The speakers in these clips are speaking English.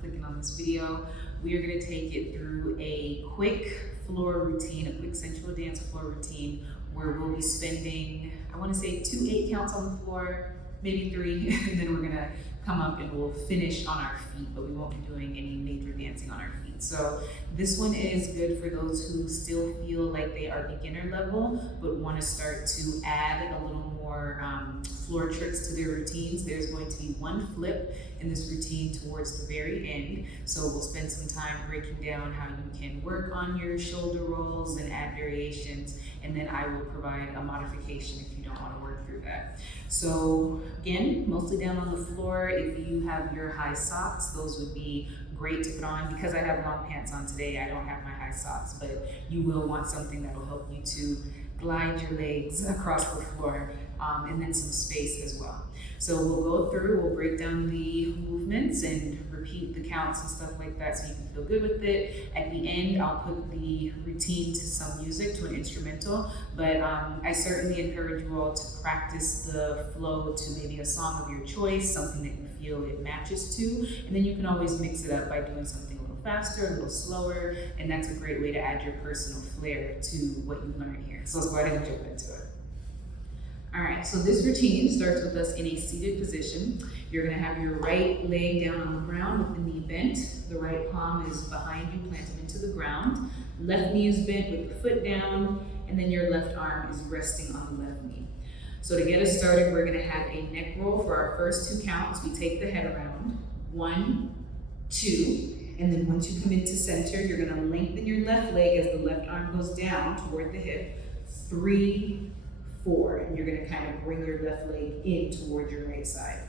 clicking on this video. We are gonna take it through a quick floor routine, a quick sensual dance floor routine, where we'll be spending, I wanna say 2 8 counts on the floor, maybe 3, and then we're gonna come up and we'll finish on our feet, but we won't be doing any major dancing on our feet. So this one is good for those who still feel like they are beginner level, but wanna start to add a little more floor tricks to their routines. There's going to be one flip in this routine towards the very end. So we'll spend some time breaking down how you can work on your shoulder rolls and add variations, and then I will provide a modification if you don't want to work through that. So again, mostly down on the floor. If you have your high socks, those would be great to put on. Because I have long pants on today, I don't have my high socks, but you will want something that will help you to glide your legs across the floor, and then some space as well. So we'll go through, we'll break down the movements and repeat the counts and stuff like that so you can feel good with it. At the end, I'll put the routine to some music, to an instrumental, but I certainly encourage you all to practice the flow to maybe a song of your choice, something that you feel it matches to, and then you can always mix it up by doing something a little faster, a little slower, and that's a great way to add your personal flair to what you learn here. So let's go ahead and jump into it. All right, so this routine starts with us in a seated position. You're gonna have your right leg down on the ground with the knee bent. The right palm is behind you, planted into the ground. Left knee is bent with the foot down, and then your left arm is resting on the left knee. So to get us started, we're gonna have a neck roll for our first 2 counts. We take the head around, 1, 2, and then once you come into center, you're gonna lengthen your left leg as the left arm goes down toward the hip, 3, 4, and you're gonna kind of bring your left leg in toward your right side.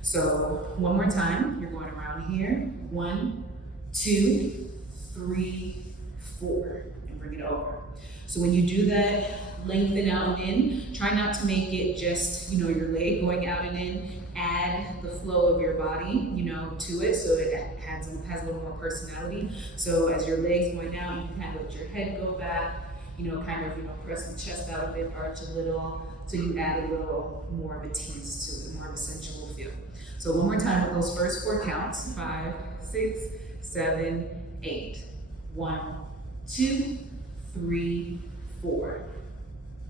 So one more time, you're going around here, 1, 2, 3, 4, and bring it over. So when you do that, lengthen out and in, try not to make it just, your leg going out and in, add the flow of your body, to it, so it has a little more personality. So as your leg's going out, you can kind of let your head go back, press the chest out a bit, arch a little, so you add a little more of a tease to it, more of a sensual feel. So one more time with those first 4 counts, 5, 6, 7, 8. 1, 2, 3, 4.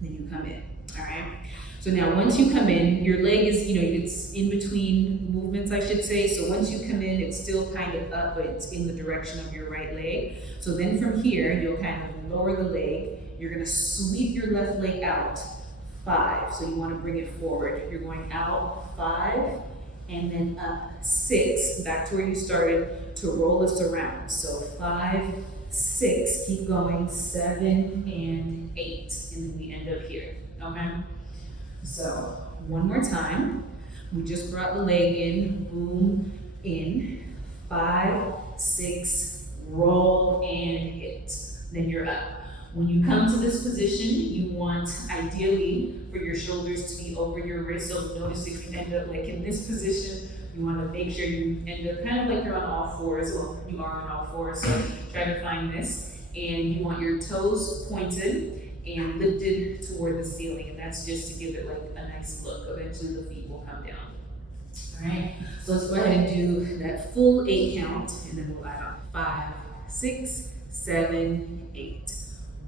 Then you come in, all right? So now once you come in, your leg is, it's in between movements, I should say. So once you come in, it's still kind of up, but it's in the direction of your right leg. So then from here, you'll kind of lower the leg. You're gonna sweep your left leg out, 5. So you wanna bring it forward. You're going out, 5, and then up, 6, back to where you started, to roll us around. So 5, 6, keep going, 7 and 8, and then we end up here, okay? So one more time. We just brought the leg in, boom, in, 5, 6, roll and hit. Then you're up. When you come to this position, you want ideally for your shoulders to be over your wrists. So notice if you end up like in this position, you want to make sure you end up kind of like you're on all fours. Well, you are on all fours, so try to find this. And you want your toes pointed and lifted toward the ceiling, and that's just to give it like a nice look. Eventually the feet will come down. All right, so let's go ahead and do that full 8 count, and then we'll add on 5, 6, 7, 8.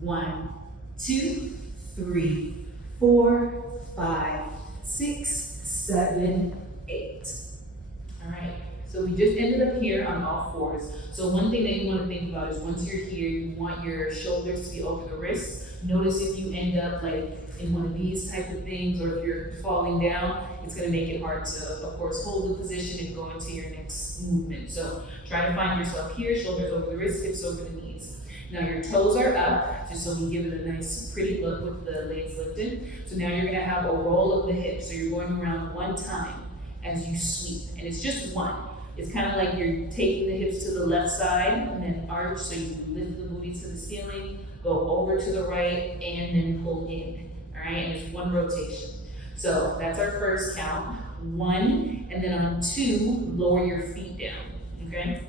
1, 2, 3, 4, 5, 6, 7, 8. All right, so we just ended up here on all fours. So one thing that you want to think about is once you're here, you want your shoulders to be over the wrists. Notice if you end up like in one of these type of things, or if you're falling down, it's going to make it hard to, of course, hold the position and go into your next movement. So try to find yourself here, shoulders over the wrists, hips over the knees. Now your toes are up, just so we give it a nice pretty look with the legs lifted. So now you're gonna have a roll of the hips. So you're going around 1 time as you sweep, and it's just 1. It's kind of like you're taking the hips to the left side and then arch, so you lift the booty to the ceiling, go over to the right, and then pull in, all right? And it's 1 rotation. So that's our first count, 1, and then on 2, lower your feet down, okay?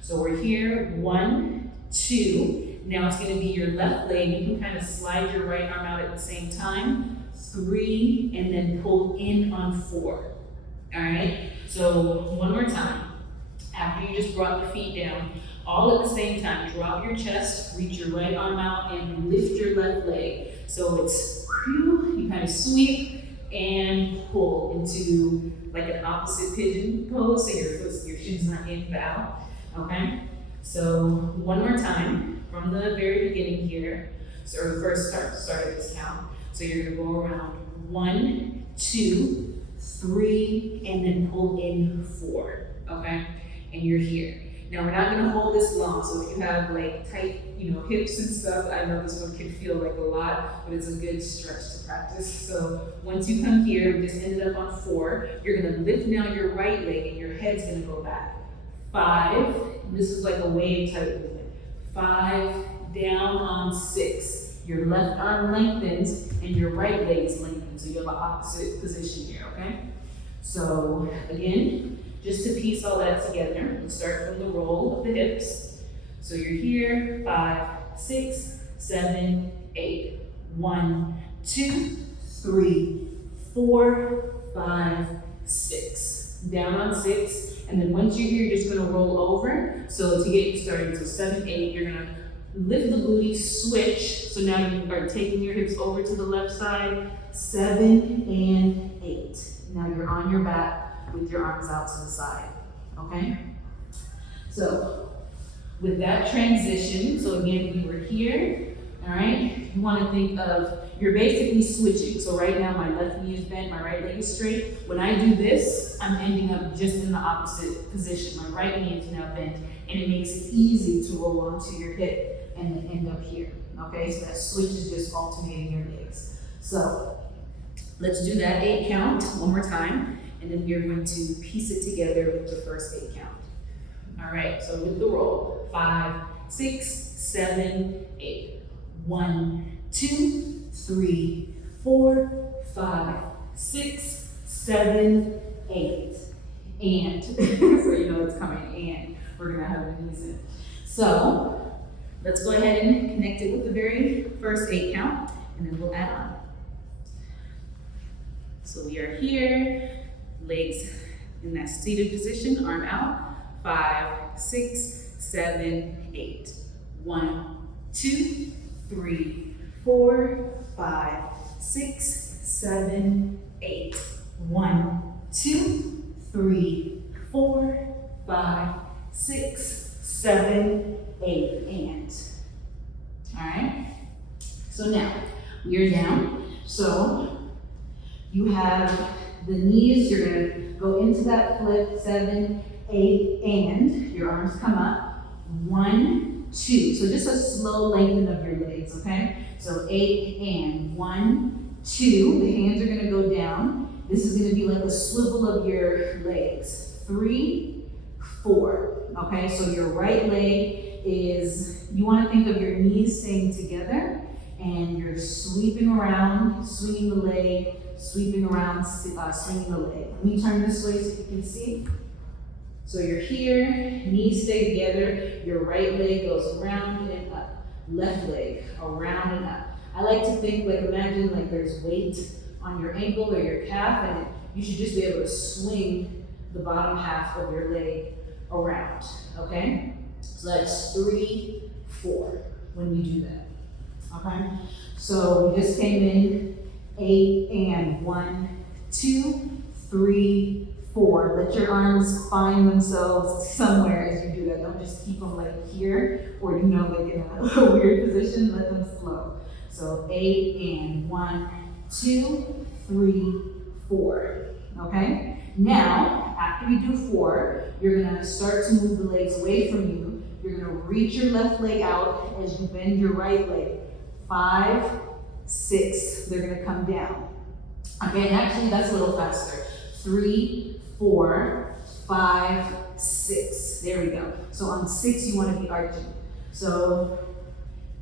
So we're here, 1, 2. Now it's gonna be your left leg. You can kind of slide your right arm out at the same time. 3, and then pull in on 4. All right, so one more time. After you just brought the feet down, all at the same time, drop your chest, reach your right arm out, and lift your left leg. So it's, you kind of sweep and pull into like an opposite pigeon pose, so your shin's not in bow, okay? So one more time, from the very beginning here, so first start of this count. So you're gonna go around 1, 2, 3, and then pull in 4, okay? And you're here. Now we're not gonna hold this long, so if you have like tight, hips and stuff, I know this one can feel like a lot, but it's a good stretch to practice. So once you come here, we just ended up on 4, you're gonna lift now your right leg and your head's gonna go back. 5, this is like a wave type of movement. 5, down on 6. Your left arm lengthens and your right leg is lengthened, so you have an opposite position here, okay? So again, just to piece all that together, let's start from the roll of the hips. So you're here, 5, 6, 7, 8. 1, 2, 3, 4, 5, 6. Down on 6, and then once you're here, you're just gonna roll over. So to get you started, so 7, 8, you're gonna lift the booty, switch. So now you are taking your hips over to the left side. 7 and 8. Now you're on your back with your arms out to the side, okay? So with that transition, so again, we were here, all right? You wanna think of, you're basically switching. So right now my left knee is bent, my right leg is straight. When I do this, I'm ending up just in the opposite position. My right knee is now bent, and it makes it easy to roll onto your hip and then end up here, okay? So that switch is just alternating your legs. So let's do that 8 count one more time, and then we're going to piece it together with the first 8 count. All right, so with the roll, 5, 6, 7, 8. 1, 2, 3, 4, 5, 6, 7, 8. And, so you know it's coming, and we're gonna have the knees in. So let's go ahead and connect it with the very first 8 count, and then we'll add on. So we are here, legs in that seated position, arm out. 5, 6, 7, 8. 1, 2, 3, 4, 5, 6, 7, 8. 1, 2, 3, 4, 5, 6, 7, 8, and. All right. So now we are down. So you have the knees. You're gonna go into that flip. 7, 8, and your arms come up. 1, 2. So just a slow lengthening of your legs, okay? So 8 and 1, 2. The hands are gonna go down. This is gonna be like a swivel of your legs. 3, 4. Okay, so your right leg is, you wanna think of your knees staying together, and you're sweeping around, swinging the leg, sweeping around, swinging the leg. Let me turn this way so you can see. So you're here, knees stay together, your right leg goes around and up, left leg around and up. I like to think, like, imagine like there's weight on your ankle or your calf, and you should just be able to swing the bottom half of your leg around, okay? So that's 3, 4 when we do that, okay? So we just came in, 8 and 1, 2, 3, 4. Let your arms find themselves somewhere as you do that. Don't just keep them like here or, like in a weird position. Let them flow. So 8 and 1, 2, 3, 4. Okay? Now, after we do 4, you're gonna start to move the legs away from you. You're gonna reach your left leg out as you bend your right leg. 5, 6, they're gonna come down. Okay, and actually that's a little faster. 3, 4, 5, 6. There we go. So on 6, you want to be arching. So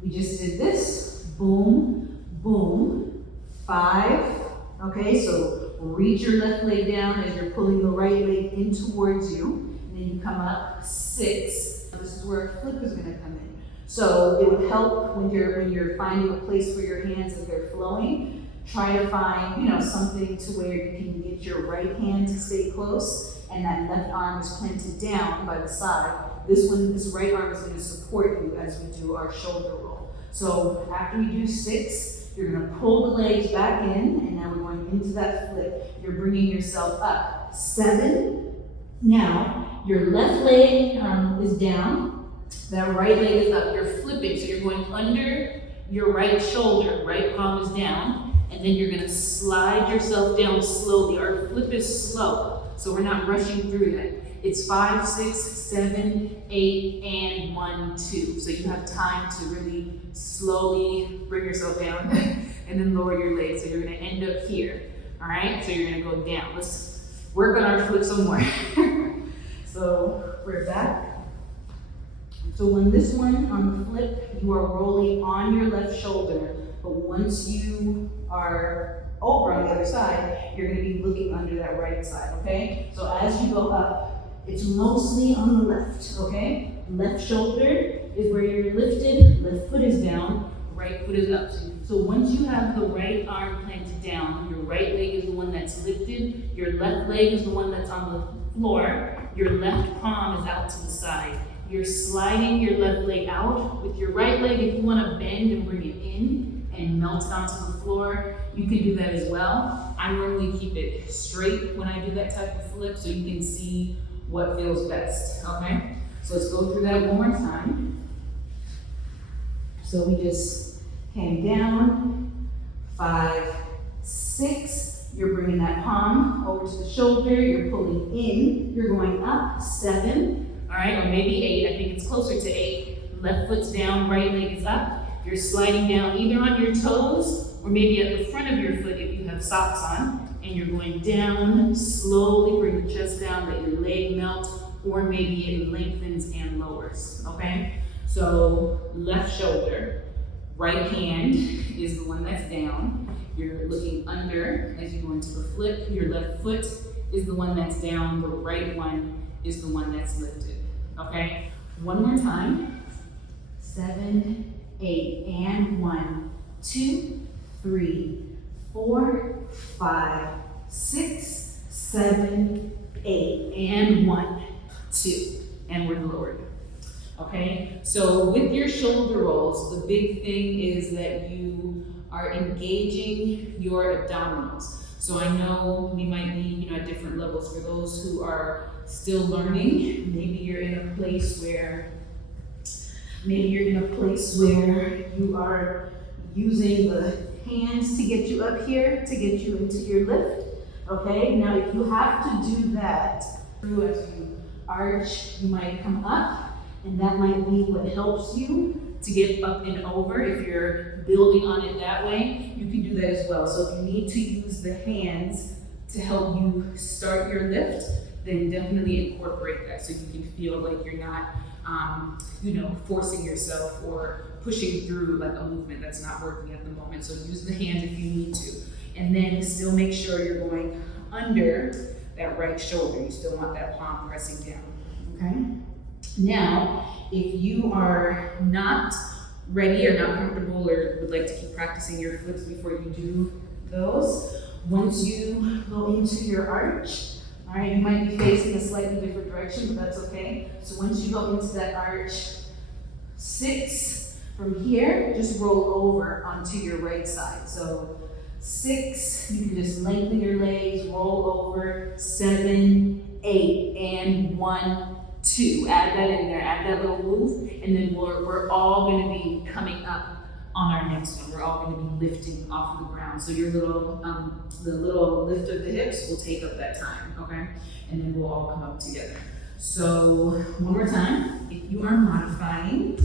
we just did this. Boom, boom. 5. Okay, so reach your left leg down as you're pulling the right leg in towards you. And then you come up. 6. This is where a flip is going to come in. So it would help when you're finding a place for your hands as they're flowing. Try to find, something to where you can get your right hand to stay close and that left arm is planted down by the side. This right arm is going to support you as we do our shoulder roll. So after we do 6, you're going to pull the legs back in, and now we're going into that flip. You're bringing yourself up. 7. Now, your left leg is down. That right leg is up. You're flipping, so you're going under your right shoulder. Right palm is down, and then you're going to slide yourself down slowly. Our flip is slow, so we're not rushing through that. It's 5, 6, 7, 8, and 1, 2. So you have time to really slowly bring yourself down and then lower your legs. So you're gonna end up here, all right? So you're gonna go down. Let's work on our flip some more. So we're back. So on this one, on the flip, you are rolling on your left shoulder, but once you are over on the other side, you're gonna be looking under that right side, okay? So as you go up, it's mostly on the left, okay? Left shoulder is where you're lifted, left foot is down, right foot is up. So once you have the right arm planted down, your right leg is the one that's lifted, your left leg is the one that's on the floor, your left palm is out to the side. You're sliding your left leg out. With your right leg, if you want to bend and bring it in and melt it onto the floor, you can do that as well. I normally keep it straight when I do that type of flip so you can see what feels best, okay? So let's go through that one more time. So we just came down, 5, 6, you're bringing that palm over to the shoulder, you're pulling in, you're going up, 7, all right, or maybe 8, I think it's closer to 8. Left foot's down, right leg is up. You're sliding down either on your toes or maybe at the front of your foot if you have socks on. And you're going down, slowly bring the chest down, let your leg melt, or maybe it lengthens and lowers, okay? So left shoulder, right hand is the one that's down. You're looking under as you go into the flip. Your left foot is the one that's down, the right one is the one that's lifted, okay? One more time. 7, 8, and 1, 2, 3, 4, 5, 6, 7, 8, and 1, 2, and we're lowered. Okay, so with your shoulder rolls, the big thing is that you are engaging your abdominals. So I know we might be, at different levels. For those who are still learning, maybe you're in a place where you are using the hands to get you up here, to get you into your lift. Okay, now if you have to do that, as you arch, you might come up, and that might be what helps you to get up and over. If you're building on it that way, you can do that as well. So if you need to use the hands to help you start your lift, then definitely incorporate that so you can feel like you're not, forcing yourself or pushing through like a movement that's not working at the moment. So use the hands if you need to. And then still make sure you're going under that right shoulder. You still want that palm pressing down, okay? Now, if you are not ready or not comfortable or would like to keep practicing your flips before you do those, once you go into your arch, all right, you might be facing a slightly different direction, but that's okay. So once you go into that arch, 6, from here, just roll over onto your right side. So 6, you can just lengthen your legs, roll over, 7, 8, and 1, 2. Add that in there, add that little move, and then we're all gonna be coming up on our next one. We're all gonna be lifting off of the ground. So your little, the little lift of the hips will take up that time, okay? And then we'll all come up together. So one more time, if you are modifying,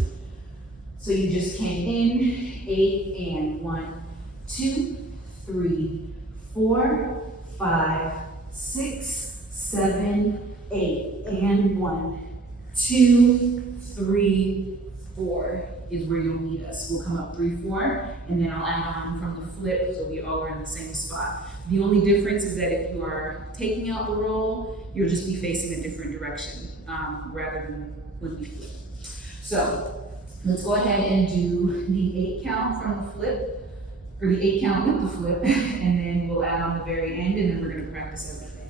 so you just came in, 8, and 1, 2, 3, 4, 5, 6, 7, 8, and 1, 2, 3, 4 is where you'll meet us. We'll come up 3, 4, and then I'll add on from the flip, so we all are in the same spot. The only difference is that if you are taking out the roll, you'll just be facing a different direction rather than when we flip. So let's go ahead and do the 8 count from the flip. or the 8 count with the flip, and then we'll add on the very end, and then we're gonna practice everything.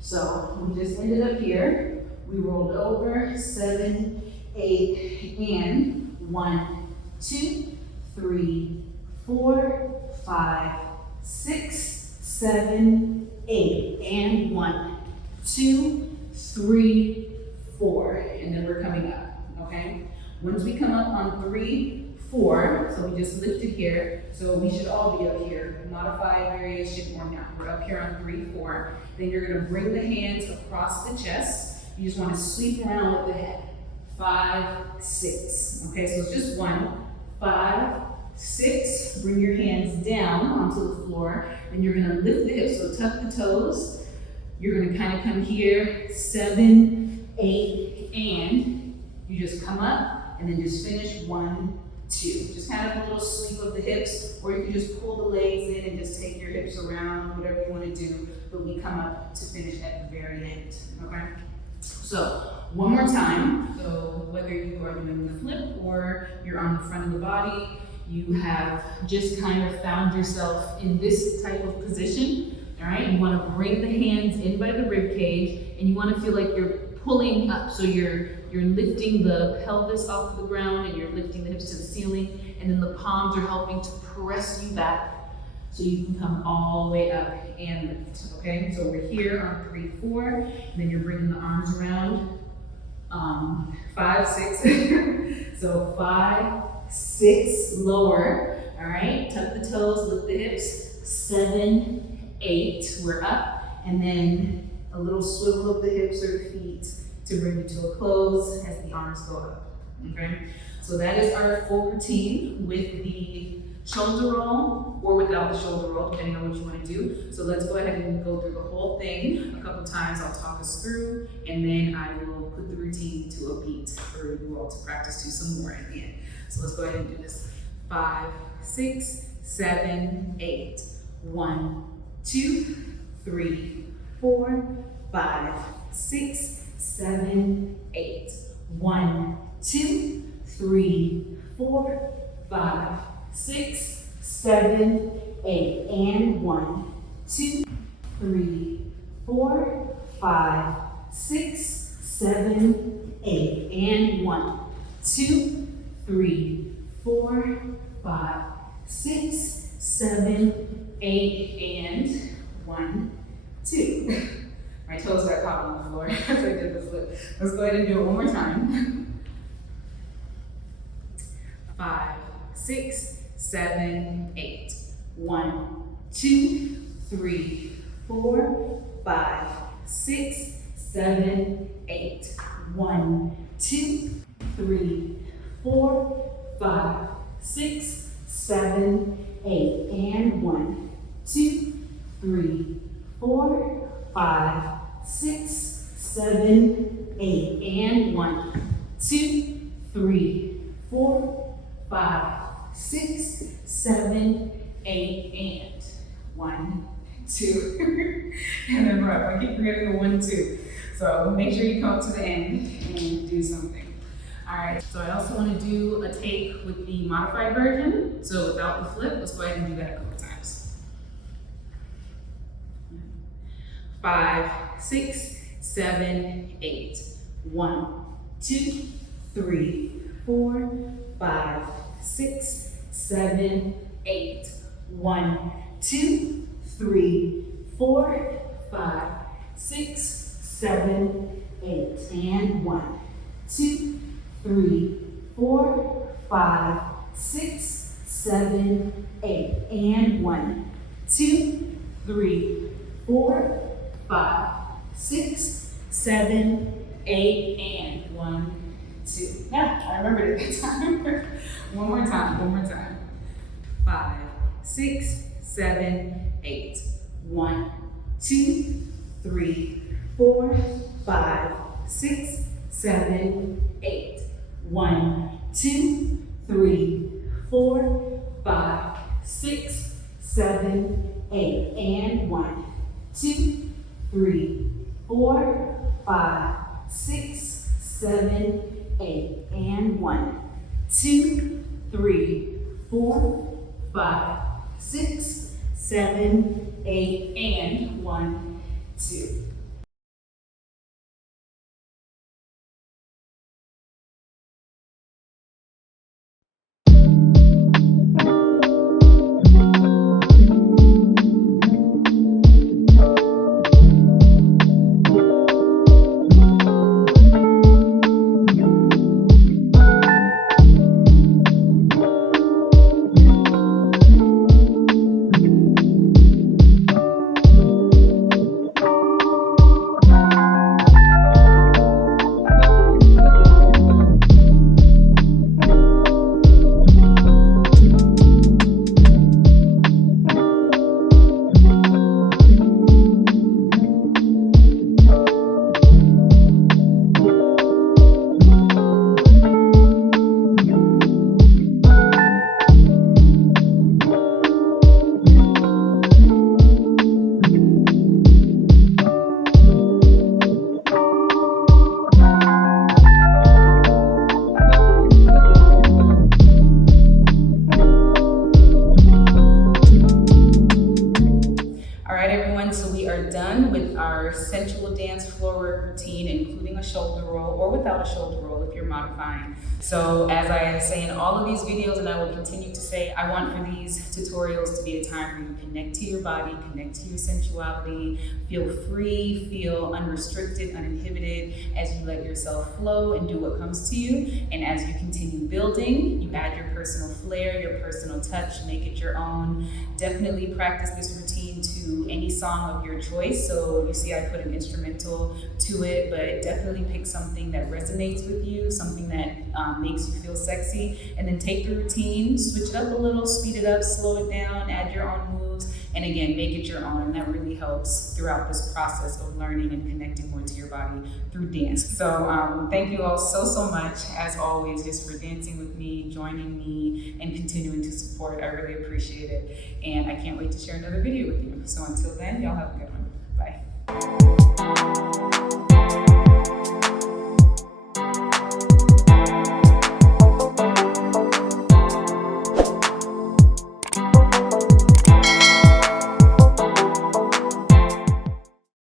So we just ended up here. We rolled over, 7, 8, and 1, 2, 3, 4, 5, 6, 7, 8, and 1, 2, 3, 4, and then we're coming up, okay? Once we come up on 3, 4, so we just lifted here, so we should all be up here. Modified variation or not. We're up here on 3, 4. Then you're gonna bring the hands across the chest. You just wanna sweep around with the head. 5, 6, okay? So it's just 1, 5, 6, bring your hands down onto the floor, and you're gonna lift the hips, so tuck the toes. You're gonna kind of come here, 7, 8, and you just come up, and then just finish 1, 2. Just kind of a little sweep of the hips, or you can just pull the legs in and just take your hips around, whatever you wanna do, but we come up to finish at the very end, okay? So, one more time. So, whether you are doing the flip or you're on the front of the body, you have just kind of found yourself in this type of position, all right? You wanna bring the hands in by the rib cage, and you wanna feel like you're pulling up. So you're lifting the pelvis off the ground, and you're lifting the hips to the ceiling, and then the palms are helping to press you back so you can come all the way up and lift, okay? So we're here on 3, 4, and then you're bringing the arms around, 5, 6, so 5, 6, lower, all right? Tuck the toes, lift the hips, 7, 8, we're up, and then a little swivel of the hips or the feet to bring it to a close as the arms go up, okay? So that is our full routine with the shoulder roll or without the shoulder roll, depending on what you want to do. So let's go ahead and go through the whole thing a couple times. I'll talk us through, and then I will put the routine to a beat for you all to practice to some more at the end. So let's go ahead and do this. 5, 6, 7, 8. 1, 2, 3, 4, 5, 6, 7, 8. 1, 2, 3, 4, 5, 6, 7, 8. And 1, 2, 3, 4, 5, 6, 7, 8. And 1, 2, 3, 4, 5, 6, 7, 8. And 1, 2. My toes got caught on the floor as I did the flip. Let's go ahead and do it one more time. 5, 6, 7, 8. 1, 2, 3, 4, 5, 6, 7, 8. 1, 2, 3, 4, 5, 6, 7, 8. And 1, 2, 3, 4, 5, 6, 7, 8. And 1, 2, 3, 4, 5, 6, 7, 8. And 1, 2. And then we're up. I keep forgetting the 1, 2. So make sure you come to the end and do something. All right, so I also want to do a take with the modified version. So without the flip, let's go ahead and do that a couple times. 5, 6, 7, 8. 1, 2, 3, 4, 5, 6, 7, 8. 1, 2, 3, 4, 5, 6, 7, 8. And 1, 2, 3, 4, 5, 6, 7, 8. And 1, 2, 3, 4, 5, 6, 7, 8. And 1, 2. Yeah, I remembered it that time. One more time. 5, 6, 7, 8. 1, 2, 3, 4, 5, 6, 7, 8. 1, 2, 3, 4, 5, 6, 7, 8. And 1, 2, 3, 4, 5, 6, 7, 8. And 1, 2, 3, 4, 5, 6, 7, 8, and 1, 2. Done with our sensual dance floor work routine, including a shoulder roll or without a shoulder roll if you're modifying. So as I say in all of these videos, and I will continue to say, I want for these tutorials to be a time where you connect to your body, connect to your sensuality, feel free, feel unrestricted, uninhibited as you let yourself flow and do what comes to you. And as you continue building, you add your personal flair, your personal touch, make it your own. Definitely practice this routine to any song of your choice. So you see I put an instrumental to it, but definitely pick something that resonates with you, something that makes you feel sexy, and then take the routine, switch it up a little, speed it up, slow it down, add your own moves, and again, make it your own. And that really helps throughout this process of learning and connecting more to your body through dance. So thank you all so much, as always, just for dancing with me, joining me, and continuing to support. I really appreciate it. And I can't wait to share another video with you. So until then, y'all have a good one. Bye.